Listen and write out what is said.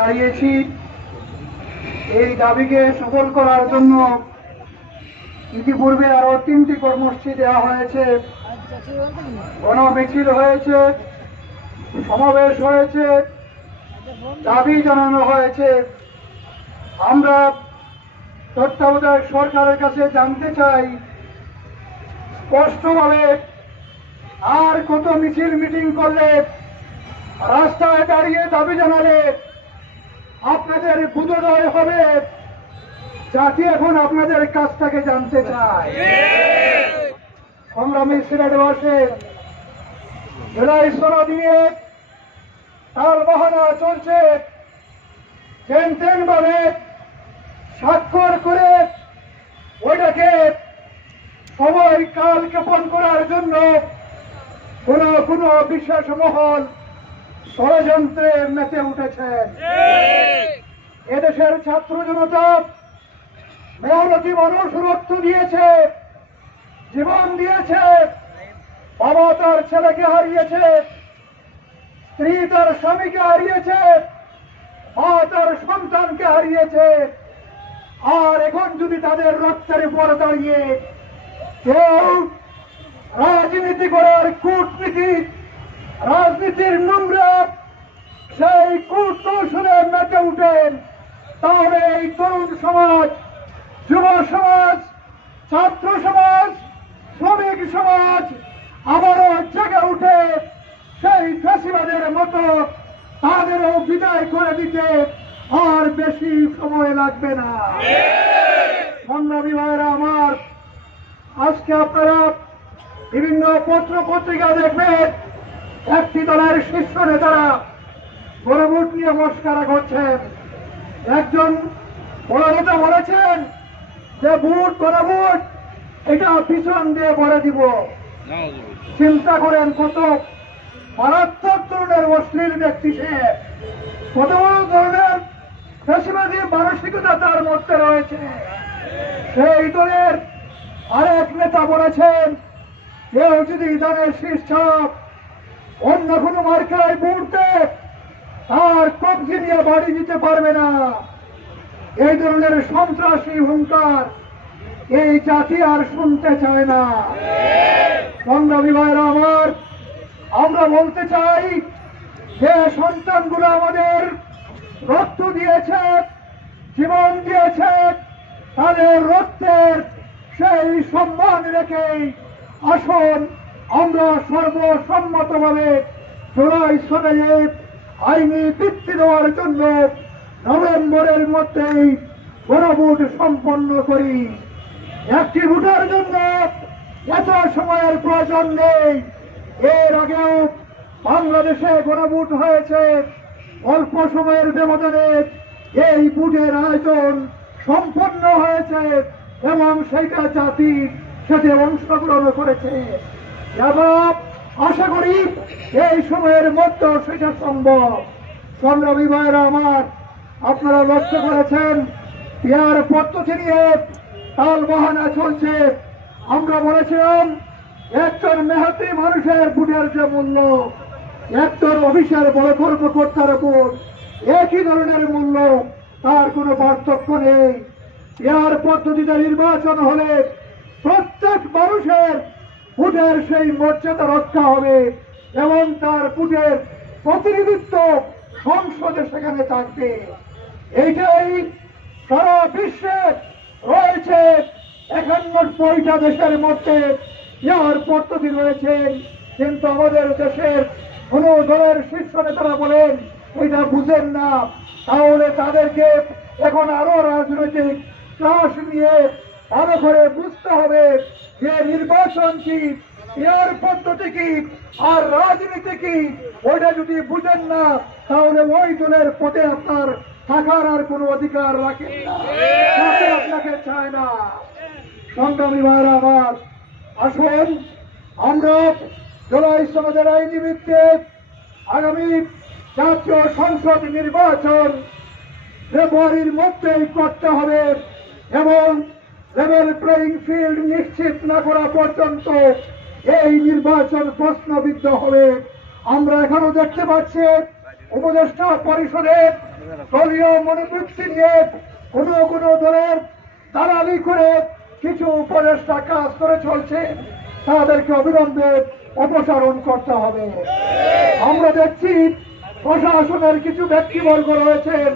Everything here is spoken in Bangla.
দাঁড়িয়েছি এই দাবিকে সফল করার জন্য। ইতিপূর্বে আরো 3টি কর্মসূচি দেওয়া হয়েছে, গণমিছিল হয়েছে, সমাবেশ হয়েছে, দাবি জানানো হয়েছে। আমরা তত্ত্বাবধায়ক সরকারের কাছে জানতে চাই স্পষ্টভাবে, আর কত মিছিল মিটিং করলে, রাস্তায় দাঁড়িয়ে দাবি জানালে আপনাদের বুধোদয় হবে? জাতি এখন আপনাদের কাজটাকে জানতে চায়। সংগ্রামী সিলেটবাসী, জুলাই সনদ নিয়ে তাল বাহানা চলছে। ভাবে স্বাক্ষর করে ওইটাকে সময় কাল ক্ষেপণ করার জন্য কোন বিশেষ মহল ষড়যন্ত্রে মেতে উঠেছেন। এদেশের ছাত্র জনতা মেহনতি মানুষ রক্ত দিয়েছে, জীবন দিয়েছে। বাবা তার ছেলেকে হারিয়েছে, স্ত্রী তার স্বামীকে হারিয়েছে, মা তার সন্তানকে হারিয়েছে। আর এখন যদি তাদের রক্তের উপর দাঁড়িয়ে কেউ রাজনীতি করার কূটনীতি, রাজনীতির নোংরা সেই কূটকৌশলে মেতে উঠেন, তাহলে এই তরুণ সমাজ, যুব সমাজ, ছাত্র সমাজ, শ্রমিক সমাজ আবারও জেগে উঠে সেই ফ্যাসিবাদের মতো তাদেরও বিদায় করে দিতে আর বেশি সময় লাগবে না। সংগ্রামী ভাইয়েরা আমার, আজকে আপনারা বিভিন্ন পত্র পত্রিকা দেখবেন, একটি দলের শীর্ষ নেতারা গণভোট নিয়ে মস্করা করছেন। একজন বড় নেতা বলেছেন যে গণভোট এটা পিছন দিয়ে ভরে দিব। চিন্তা করেন কত মারাত্মক ধরনের অশ্লীল ব্যক্তি সে, কত বড় ধরনের ফ্যাসিবাদী মানসিকতা তার মধ্যে রয়েছে। সেই দলের আরেক নেতা বলেছেন, কেউ যদি দলের শীর্ষ অন্য কোনো মার্কায় ভোট দেয় তার কবজি নিয়ে বাড়ি দিতে পারবে না। এই ধরনের সন্ত্রাসী হুঙ্কার এই জাতি আর শুনতে চায় না। সংগ্রামী ভাইরা আমার, আমরা বলতে চাই যে সন্তানগুলো আমাদের রক্ত দিয়েছে, জীবন দিয়েছে, তাদের রক্তের সেই সম্মান রেখেই আসুন আমরা সর্বসম্মতভাবে জুলাই সনদে আইনি ভিত্তি দেওয়ার জন্য নভেম্বরের মধ্যেই গণভোট সম্পন্ন করি। একটি ভোটের জন্য এত সময়ের প্রয়োজন নেই। এর আগেও বাংলাদেশে গণভোট হয়েছে, অল্প সময়ের ব্যবধানে এই ভোটের আয়োজন সম্পন্ন হয়েছে এবং সেইটা জাতি সাথে অংশগ্রহণ করেছে। এবং আশা করি এই সময়ের মধ্যে সেটা সম্ভব। সংগ্রামী ভাইয়েরা আমার, আপনারা লক্ষ্য করেছেন পেয়ার পদ্ধতি নিয়ে তাল বাহানা চলছে। আমরা বলেছিলাম একজন মেহনতি মানুষের ভোটের যে মূল্য, একজন অফিসের বড় কর্মকর্তার উপর একই ধরনের মূল্য, তার কোনো পার্থক্য নেই। পেয়ার পদ্ধতিতে নির্বাচন হলে প্রত্যেক মানুষের ভোটের সেই মর্যাদা রক্ষা হবে এবং তার ভোটের প্রতিনিধিত্ব সংসদে সেখানে থাকবে। এইটাই সারা বিশ্বে রয়েছে। 91টা দেশের মধ্যে পেয়ার পদ্ধতি রয়েছে, কিন্তু আমাদের দেশের কোন দলের শীর্ষ নেতারা বলেন এটা বুঝেন না। তাহলে তাদেরকে এখন আরো রাজনৈতিক ক্লাস নিয়ে ভালো করে বুঝতে হবে যে নির্বাচন কি, পেয়ার পদ্ধতি কি, আর রাজনীতি কি। ওইটা যদি বুঝেন না তাহলে ওই দলের পথে আপনার থাকার আর কোনো অধিকার রাখেন না, আপনাকে চায় না। সংগ্রামী ভাইরা আমার, আসুন আমরা জুলাই সনদের আইনি ভিত্তিক আগামী জাতীয় সংসদ নির্বাচন ফেব্রুয়ারির মধ্যেই করতে হবে এবং লেভেল প্লেইং ফিল্ড নিশ্চিত না করা পর্যন্ত এই নির্বাচন প্রশ্নবিদ্ধ হবে। আমরা এখনো দেখতে পাচ্ছি উপদেষ্টা পরিষদে দলীয় মনোবৃত্তি নিয়ে কোন কোন দলের দালালি করে কিছু উপদেষ্টা কাজ করে চলছে, তাদেরকে অবিলম্বে অপসারণ করতে হবে। আমরা দেখছি প্রশাসনের কিছু ব্যক্তিবর্গ রয়েছেন